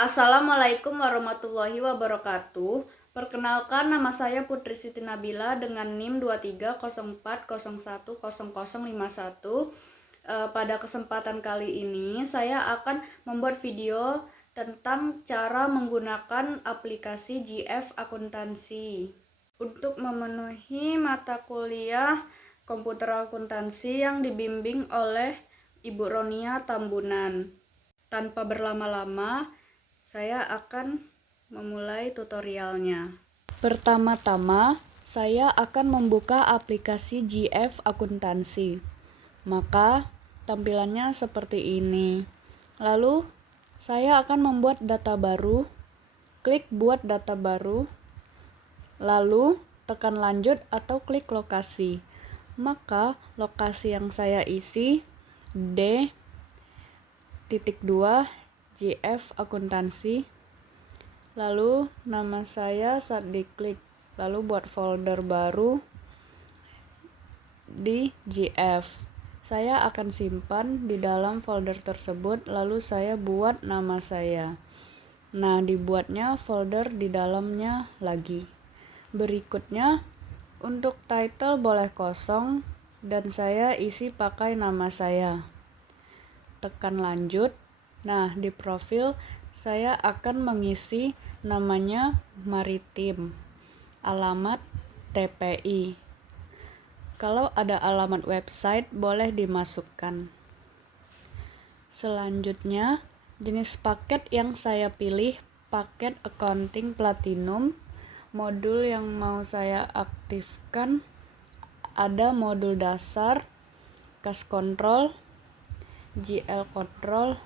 Assalamualaikum warahmatullahi wabarakatuh. Perkenalkan, nama saya Putri Siti Nabila dengan NIM 2304010051. Pada kesempatan kali ini saya akan membuat video tentang cara menggunakan aplikasi GF Akuntansi untuk memenuhi mata kuliah komputer akuntansi yang dibimbing oleh Ibu Ronia Tambunan. Tanpa berlama-lama, saya akan memulai tutorialnya. Pertama-tama, saya akan membuka aplikasi GF Akuntansi. Maka, tampilannya seperti ini. Lalu, saya akan membuat data baru. Klik buat data baru. Lalu, tekan lanjut atau klik lokasi. Maka, lokasi yang saya isi D.2 GF Akuntansi. Lalu nama saya saat diklik. Lalu buat folder baru di GF. Saya akan simpan di dalam folder tersebut, lalu saya buat nama saya. Nah, dibuatnya folder di dalamnya lagi. Berikutnya, untuk title boleh kosong dan saya isi pakai nama saya. Tekan lanjut. Nah, di profil saya akan mengisi namanya Maritim, alamat TPI. Kalau ada alamat website boleh dimasukkan. Selanjutnya, jenis paket yang saya pilih paket Accounting Platinum. Modul yang mau saya aktifkan ada modul dasar, Cash Control, GL Control.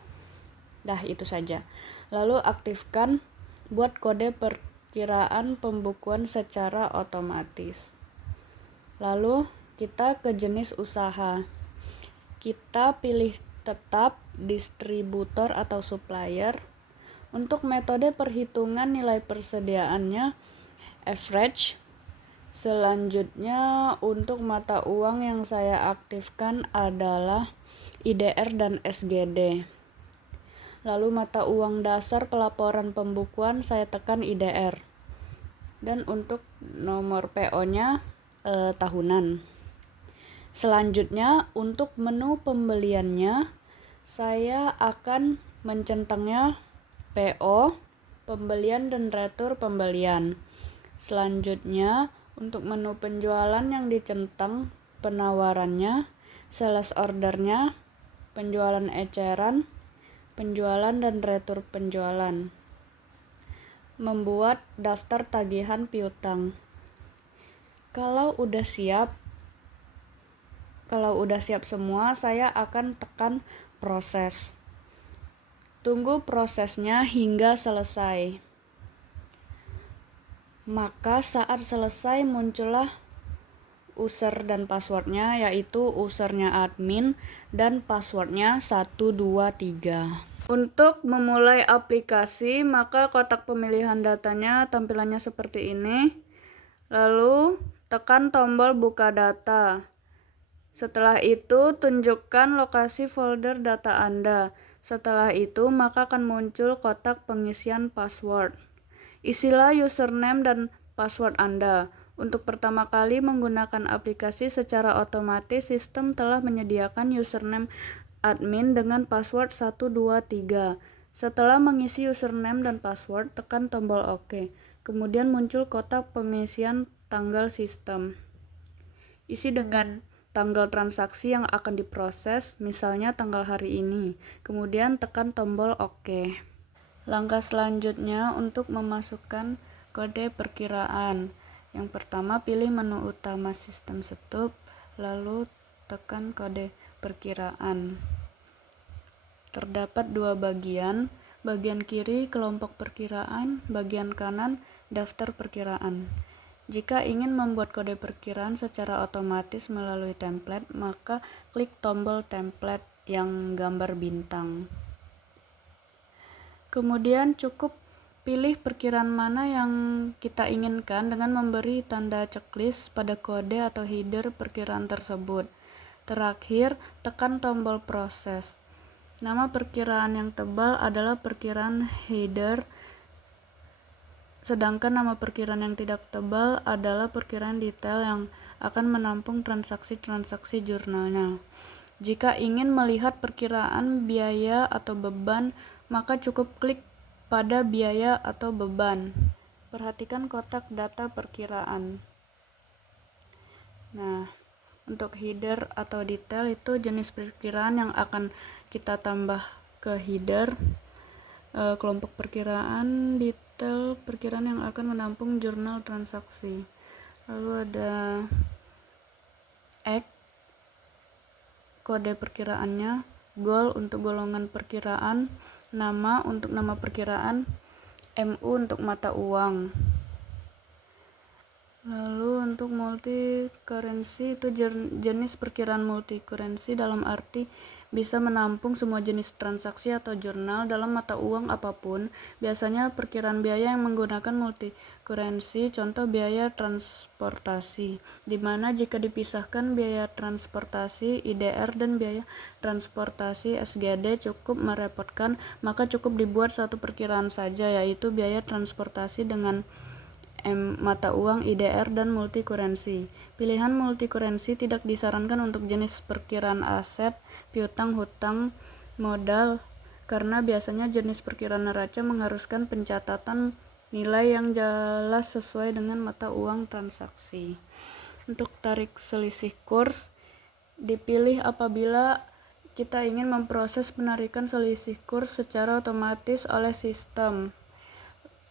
Itu saja. Lalu aktifkan buat kode perkiraan pembukuan secara otomatis. Lalu kita ke jenis usaha. Kita pilih tetap distributor atau supplier. Untuk metode perhitungan nilai persediaannya average. Selanjutnya untuk mata uang yang saya aktifkan adalah IDR dan SGD. Lalu mata uang dasar pelaporan pembukuan saya tekan IDR. Dan untuk nomor PO-nya tahunan. Selanjutnya untuk menu pembeliannya saya akan mencentangnya PO, pembelian dan retur pembelian. Selanjutnya untuk menu penjualan yang dicentang penawarannya, sales ordernya, penjualan eceran, penjualan dan retur penjualan. Membuat daftar tagihan piutang. Kalau udah siap semua, saya akan tekan proses. Tunggu prosesnya hingga selesai. Maka saat selesai muncullah user dan passwordnya, yaitu usernya admin dan passwordnya 123. Untuk memulai aplikasi, maka kotak pemilihan datanya tampilannya seperti ini. Lalu tekan tombol buka data. Setelah itu tunjukkan lokasi folder data Anda. Setelah itu maka akan muncul kotak pengisian password. Isilah username dan password Anda. Untuk pertama kali menggunakan aplikasi secara otomatis, sistem telah menyediakan username admin dengan password 123. Setelah mengisi username dan password, tekan tombol OK. Kemudian muncul kotak pengisian tanggal sistem. Isi dengan tanggal transaksi yang akan diproses, misalnya tanggal hari ini. Kemudian tekan tombol OK. Langkah selanjutnya untuk memasukkan kode perkiraan. Yang pertama, pilih menu utama sistem setup, lalu tekan kode perkiraan. Terdapat dua bagian, bagian kiri kelompok perkiraan, bagian kanan daftar perkiraan. Jika ingin membuat kode perkiraan secara otomatis melalui template, maka klik tombol template yang gambar bintang. Kemudian cukup pilih perkiraan mana yang kita inginkan dengan memberi tanda checklist pada kode atau header perkiraan tersebut. Terakhir, tekan tombol proses. Nama perkiraan yang tebal adalah perkiraan header, sedangkan nama perkiraan yang tidak tebal adalah perkiraan detail yang akan menampung transaksi-transaksi jurnalnya. Jika ingin melihat perkiraan biaya atau beban, maka cukup klik pada biaya atau beban. Perhatikan kotak data perkiraan. Nah, untuk header atau detail itu jenis perkiraan yang akan kita tambah ke header. Kelompok perkiraan, detail perkiraan yang akan menampung jurnal transaksi. Lalu ada X, kode perkiraannya, goal untuk golongan perkiraan, nama untuk nama perkiraan, MU untuk mata uang. Lalu untuk multi currency itu jenis perkiraan multi currency dalam arti bisa menampung semua jenis transaksi atau jurnal dalam mata uang apapun. Biasanya perkiraan biaya yang menggunakan multi currency, contoh biaya transportasi, di mana jika dipisahkan biaya transportasi IDR dan biaya transportasi SGD cukup merepotkan, maka cukup dibuat satu perkiraan saja, yaitu biaya transportasi dengan mata uang IDR dan multi currency. Pilihan multi currency tidak disarankan untuk jenis perkiraan aset, piutang, hutang, modal, karena biasanya jenis perkiraan neraca mengharuskan pencatatan nilai yang jelas sesuai dengan mata uang transaksi. Untuk tarik selisih kurs dipilih apabila kita ingin memproses penarikan selisih kurs secara otomatis oleh sistem.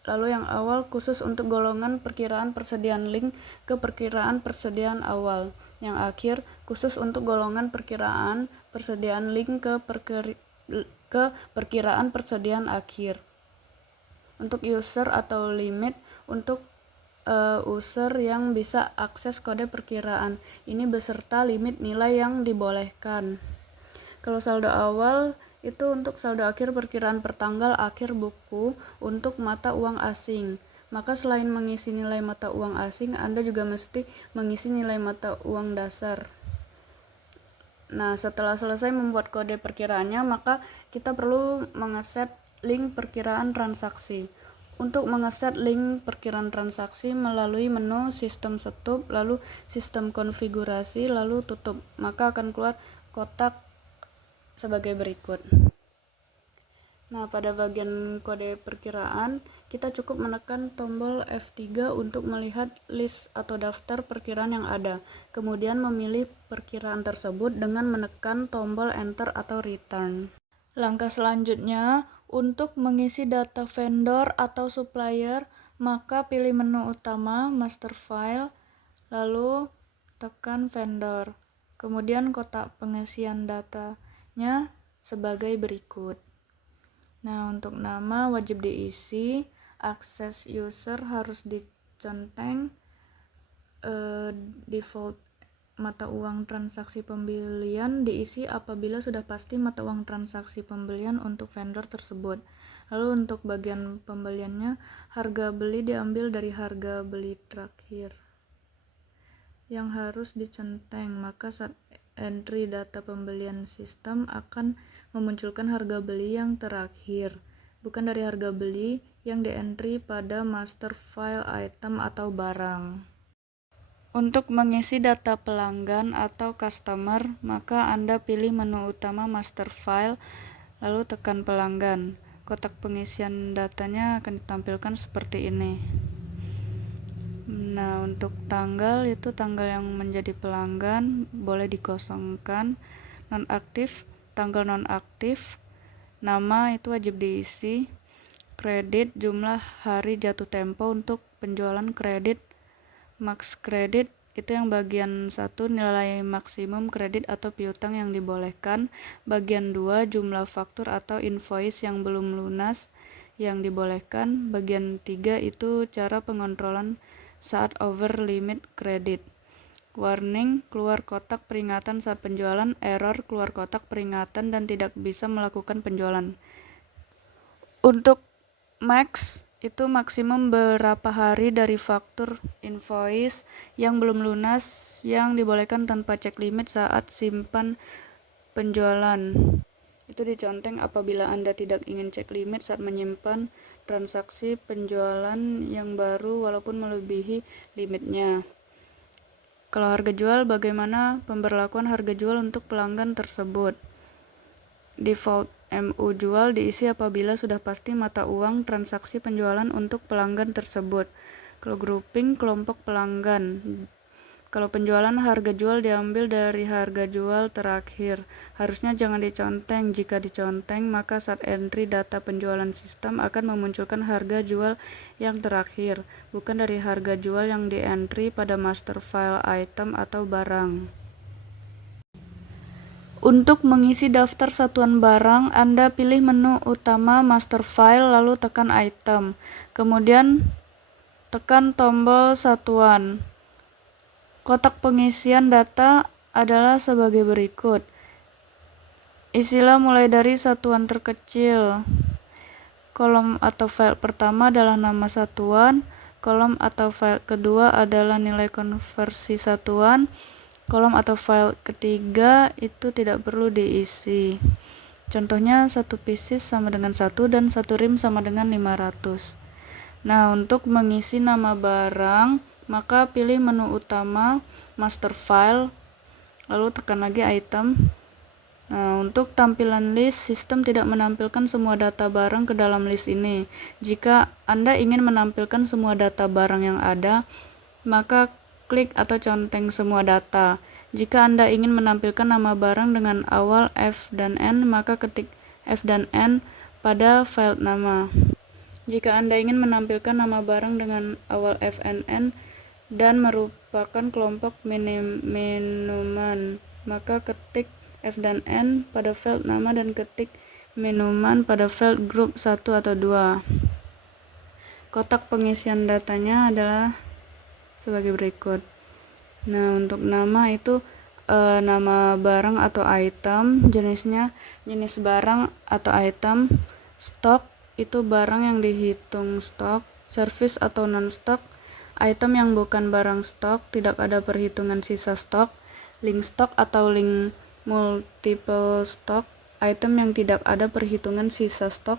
Lalu yang awal khusus untuk golongan perkiraan persediaan link ke perkiraan persediaan awal. Yang akhir khusus untuk golongan perkiraan persediaan link ke perkiraan persediaan akhir. Untuk user atau limit untuk user yang bisa akses kode perkiraan ini beserta limit nilai yang dibolehkan. Kalau saldo awal itu untuk saldo akhir perkiraan pertanggal akhir buku untuk mata uang asing. Maka selain mengisi nilai mata uang asing, Anda juga mesti mengisi nilai mata uang dasar. Nah, setelah selesai membuat kode perkiraannya, maka kita perlu mengeset link perkiraan transaksi. Untuk mengeset link perkiraan transaksi melalui menu sistem setup, lalu sistem konfigurasi, lalu tutup, maka akan keluar kotak sebagai berikut. Nah, pada bagian kode perkiraan, kita cukup menekan tombol F3 untuk melihat list atau daftar perkiraan yang ada. Kemudian memilih perkiraan tersebut dengan menekan tombol Enter atau Return. Langkah selanjutnya, untuk mengisi data vendor atau supplier, maka pilih menu utama Master File, lalu tekan Vendor. Kemudian kotak pengisian datanya sebagai berikut. Nah, untuk nama wajib diisi, akses user harus dicenteng, default mata uang transaksi pembelian diisi apabila sudah pasti mata uang transaksi pembelian untuk vendor tersebut. Lalu untuk bagian pembeliannya, harga beli diambil dari harga beli terakhir yang harus dicenteng, maka saat entry data pembelian sistem akan memunculkan harga beli yang terakhir, bukan dari harga beli yang di-entry pada master file item atau barang. Untuk mengisi data pelanggan atau customer, maka Anda pilih menu utama master file, lalu tekan pelanggan. Kotak pengisian datanya akan ditampilkan seperti ini. Nah, untuk tanggal itu tanggal yang menjadi pelanggan boleh dikosongkan. Nonaktif, tanggal nonaktif. Nama itu wajib diisi. Kredit, jumlah hari jatuh tempo untuk penjualan kredit. Max kredit itu yang bagian 1 nilai maksimum kredit atau piutang yang dibolehkan. Bagian 2 jumlah faktur atau invoice yang belum lunas yang dibolehkan. Bagian 3 itu cara pengontrolan saat over limit kredit. Warning, keluar kotak peringatan saat penjualan, error, keluar kotak peringatan dan tidak bisa melakukan penjualan. Untuk max itu maksimum berapa hari dari faktur invoice yang belum lunas yang dibolehkan tanpa cek limit saat simpan penjualan. itu diconteng apabila Anda tidak ingin cek limit saat menyimpan transaksi penjualan yang baru walaupun melebihi limitnya. Kalau harga jual, bagaimana pemberlakuan harga jual untuk pelanggan tersebut? Default MU jual diisi apabila sudah pasti mata uang transaksi penjualan untuk pelanggan tersebut. Kalau grouping kelompok pelanggan, kalau penjualan harga jual diambil dari harga jual terakhir, harusnya jangan diconteng. Jika diconteng, maka saat entry data penjualan sistem akan memunculkan harga jual yang terakhir, bukan dari harga jual yang di-entry pada master file item atau barang. Untuk mengisi daftar satuan barang, Anda pilih menu utama master file lalu tekan item. Kemudian tekan tombol satuan. Kotak pengisian data adalah sebagai berikut. Isilah mulai dari satuan terkecil. Kolom atau file pertama adalah nama satuan, kolom atau file kedua adalah nilai konversi satuan, kolom atau file ketiga itu tidak perlu diisi. Contohnya 1 pieces sama dengan 1 dan 1 rim sama dengan 500. Nah, untuk mengisi nama barang, maka pilih menu utama master file lalu tekan lagi item. Nah, untuk tampilan list, sistem tidak menampilkan semua data barang ke dalam list ini. Jika Anda ingin menampilkan semua data barang yang ada, maka klik atau conteng semua data. Jika Anda ingin menampilkan nama barang dengan awal F dan N, maka ketik F dan N pada file nama. Jika Anda ingin menampilkan nama barang dengan awal FNN dan merupakan kelompok minuman, maka ketik F dan N pada field nama dan ketik minuman pada field grup 1 atau 2. Kotak pengisian datanya adalah sebagai berikut. Nah, untuk nama itu nama barang atau item, jenisnya jenis barang atau item, stok itu barang yang dihitung stok, service atau non-stok, item yang bukan barang stok, tidak ada perhitungan sisa stok, link stok atau link multiple stok, item yang tidak ada perhitungan sisa stok,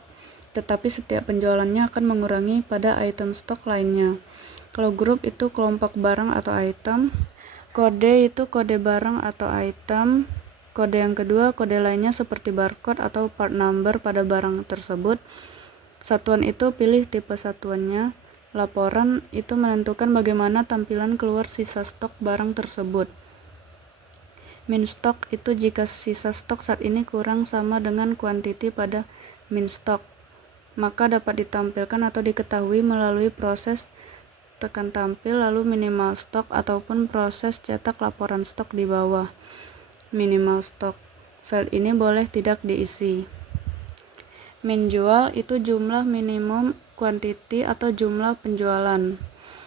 tetapi setiap penjualannya akan mengurangi pada item stok lainnya. Kalau grup itu kelompok barang atau item, kode itu kode barang atau item, kode yang kedua kode lainnya seperti barcode atau part number pada barang tersebut. Satuan itu pilih tipe satuannya. Laporan itu menentukan bagaimana tampilan keluar sisa stok barang tersebut. Min stok itu jika sisa stok saat ini kurang sama dengan kuantiti pada min stok, maka dapat ditampilkan atau diketahui melalui proses tekan tampil lalu minimal stok ataupun proses cetak laporan stok di bawah. Minimal stok. File ini boleh tidak diisi. Min jual itu jumlah minimum quantity atau jumlah penjualan.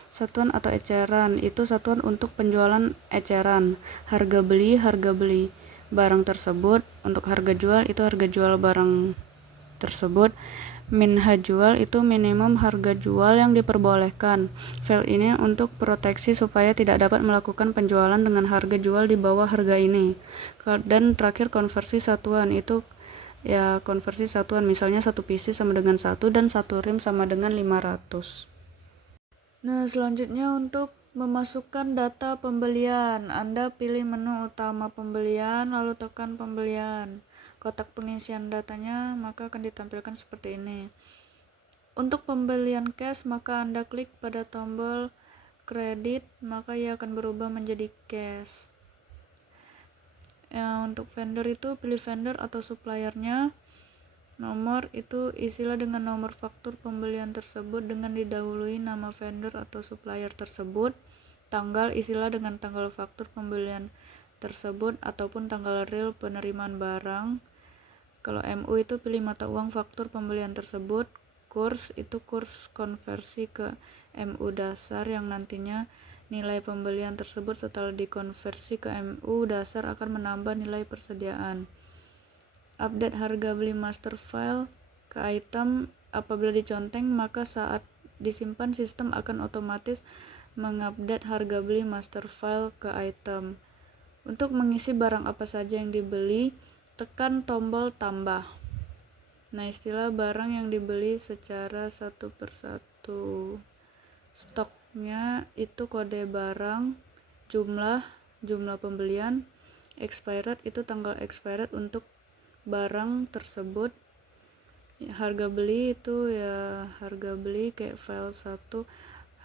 Satuan atau eceran itu satuan untuk penjualan eceran. Harga beli barang tersebut. Untuk harga jual itu harga jual barang tersebut. Minha jual itu minimum harga jual yang diperbolehkan. File ini untuk proteksi supaya tidak dapat melakukan penjualan dengan harga jual di bawah harga ini. Dan terakhir konversi satuan itu ya konversi satuan, misalnya 1 pieces sama dengan 1 dan 1 rim sama dengan 500. Nah, selanjutnya untuk memasukkan data pembelian, Anda pilih menu utama pembelian lalu tekan pembelian. Kotak pengisian datanya maka akan ditampilkan seperti ini. Untuk pembelian cash, maka Anda klik pada tombol kredit, maka ia akan berubah menjadi cash. Ya, untuk vendor itu pilih vendor atau suppliernya. Nomor itu isilah dengan nomor faktur pembelian tersebut dengan didahului nama vendor atau supplier tersebut. Tanggal isilah dengan tanggal faktur pembelian tersebut ataupun tanggal real penerimaan barang. Kalau MU itu pilih mata uang faktur pembelian tersebut. Kurs itu kurs konversi ke MU dasar yang nantinya nilai pembelian tersebut setelah dikonversi ke MU dasar akan menambah nilai persediaan. Update harga beli master file ke item apabila diconteng, maka saat disimpan sistem akan otomatis mengupdate harga beli master file ke item. Untuk mengisi barang apa saja yang dibeli, tekan tombol tambah. Nah, istilah barang yang dibeli secara satu persatu. Stoknya itu kode barang, jumlah pembelian, expired itu tanggal expired untuk barang tersebut. Harga beli itu ya harga beli kayak file 1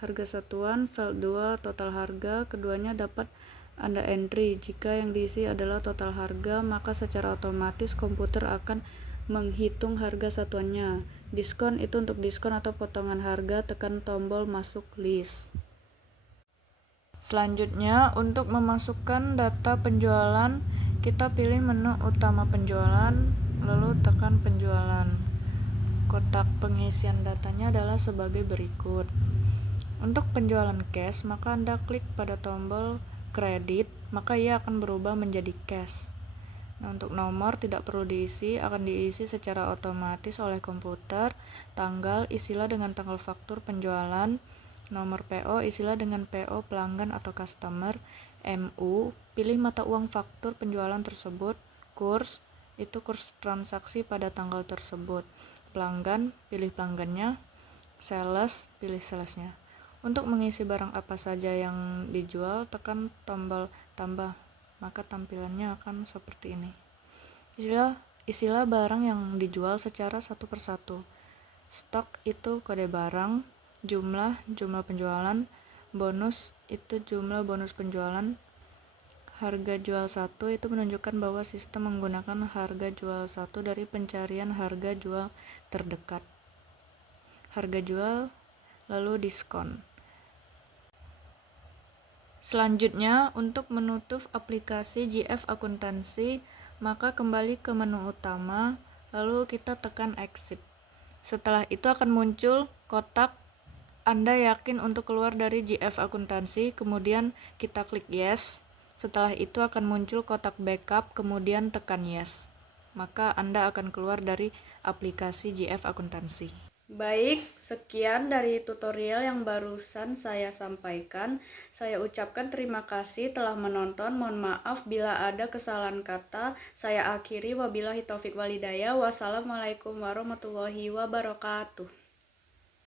harga satuan, file 2 total harga. Keduanya dapat Anda entry. Jika yang diisi adalah total harga, maka secara otomatis komputer akan menghitung harga satuannya. Diskon itu untuk diskon atau potongan harga, tekan tombol masuk list. Selanjutnya, untuk memasukkan data penjualan, kita pilih menu utama penjualan, lalu tekan penjualan. Kotak pengisian datanya adalah sebagai berikut. Untuk penjualan cash, maka Anda klik pada tombol kredit, maka ia akan berubah menjadi cash. Nah, untuk nomor tidak perlu diisi, akan diisi secara otomatis oleh komputer. Tanggal, isilah dengan tanggal faktur penjualan. Nomor PO, isilah dengan PO pelanggan atau customer. MU, pilih mata uang faktur penjualan tersebut. Kurs, itu kurs transaksi pada tanggal tersebut. Pelanggan, pilih pelanggannya. Sales, pilih salesnya. Untuk mengisi barang apa saja yang dijual, tekan tombol tambah, maka tampilannya akan seperti ini. Isilah barang yang dijual secara satu persatu. Stok itu kode barang, jumlah penjualan, bonus itu jumlah bonus penjualan. Harga jual 1 itu menunjukkan bahwa sistem menggunakan harga jual 1 dari pencarian harga jual terdekat. Harga jual lalu diskon. Selanjutnya, untuk menutup aplikasi GF Akuntansi, maka kembali ke menu utama, lalu kita tekan exit. Setelah itu akan muncul kotak Anda yakin untuk keluar dari GF Akuntansi, kemudian kita klik yes. Setelah itu akan muncul kotak backup, kemudian tekan yes. Maka Anda akan keluar dari aplikasi GF Akuntansi. Baik, sekian dari tutorial yang barusan saya sampaikan. Saya ucapkan terima kasih telah menonton. Mohon maaf bila ada kesalahan kata. Saya akhiri, wabillahi taufik walhidayah. Wassalamualaikum warahmatullahi wabarakatuh.